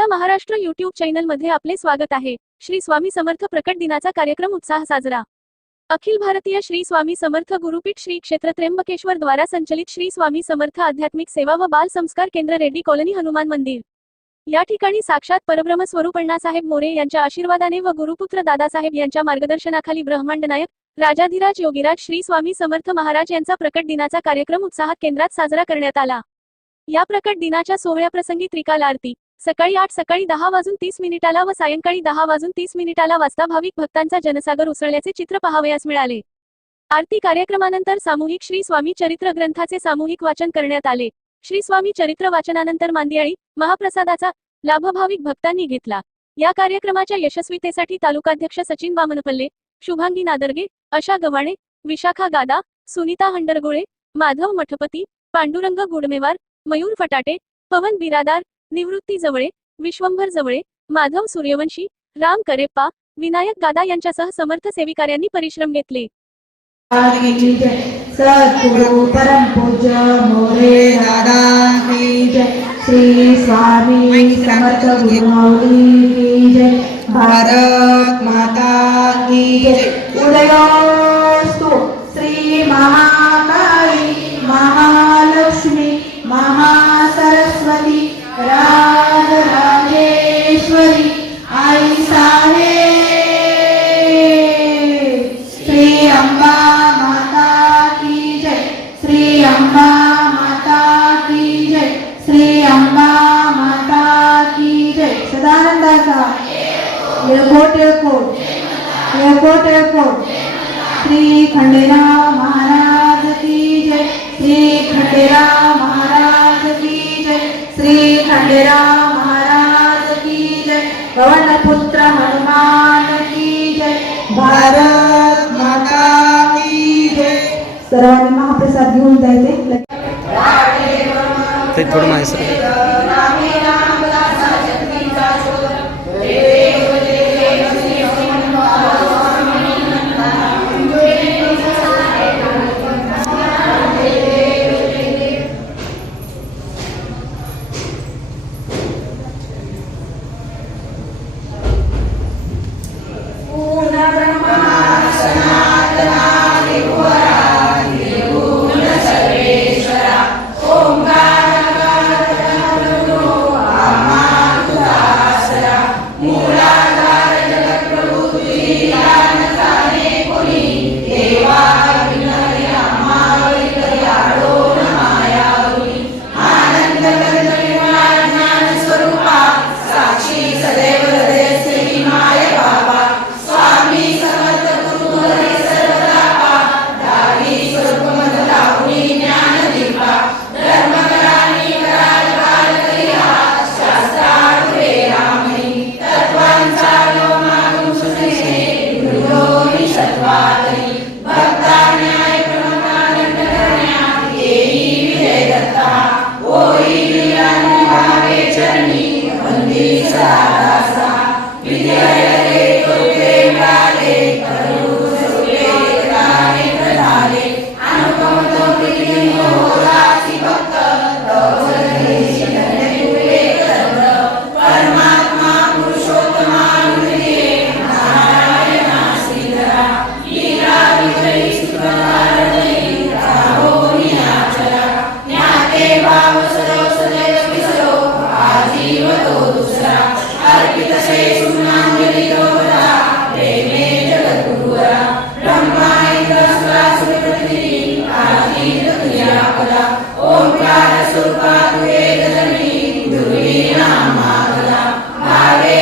आपला महाराष्ट्र युट्यूब चॅनलमध्ये आपले स्वागत आहे. श्री स्वामी समर्थ प्रकट दिनाचा कार्यक्रम उत्साह साजरा. अखिल भारतीय श्री स्वामी समर्थ गुरुपीठ श्री क्षेत्र त्र्यंबकेश्वर द्वारा संचलित श्री स्वामी समर्थ आध्यात्मिक सेवा व बाल संस्कार केंद्र रेड्डी कॉलनी हनुमान मंदिर. या ठिकाणी साक्षात परब्रह्म स्वरूप अण्णासाहेब मोरे यांच्या आशीर्वादाने व गुरुपुत्र दादासाहेब यांच्या मार्गदर्शनाखाली ब्रह्मांड नायक राजाधिराज योगीराज श्री स्वामी समर्थ महाराज यांचा प्रकट दिनाचा कार्यक्रम उत्साहात केंद्रात साजरा करण्यात आला. या प्रकट दिनाच्या सोहळ्याप्रसंगी त्रिकाल आरती. सकाळी आठ सकाळी दहा वाजून तीस मिनिटाला व सायंकाळी दहा वाजून तीस मिनिटाला वाजता भाविक भक्तांचा जनसागर उसळल्याचे चित्र पाहावयास मिळाले. आरती कार्यक्रमानंतर सामूहिक श्री स्वामी चरित्र ग्रंथाचे सामूहिक वाचन करण्यात आले. श्री स्वामी चरित्र वाचनानंतर मांदियाळी महाप्रसादाचा लाभ भाविक भक्तांनी घेतला. या कार्यक्रमाच्या यशस्वीतेसाठी तालुकाध्यक्ष सचिन वामनपल्ले शुभांगी नादर्गे अशा गव्हाणे विशाखा गादा सुनीता हंडरगोळे माधव मठपती पांडुरंग गुडमेवार मयूर फटाटे पवन बिरादार निवृत्ती जवळे विश्वंभर जवळे माधव सूर्यवंशी राम करेप्पा विनायक दादा यांच्यासह समर्थ सेविकाऱ्यांनी परिश्रम घेतले. सद्गुरु परम पूज्य मोरे दादा की जय। श्री स्वामी समर्थ की जय। भारत माता की जय। उदयोस्तु येळकोट येळकोट येळकोट येळकोट श्री खंडेराव महाराज की जय श्री खंडेराव महाराज की जय श्री खंडेराव महाराज की जय. पवनपुत्र हनुमान की जय भारत माता की जय. सर्वांनी महाप्रसाद घेऊन जायचे. करो ते थोडं माझ्या सर स्वरूपात वेदजनी दुर्वी भावे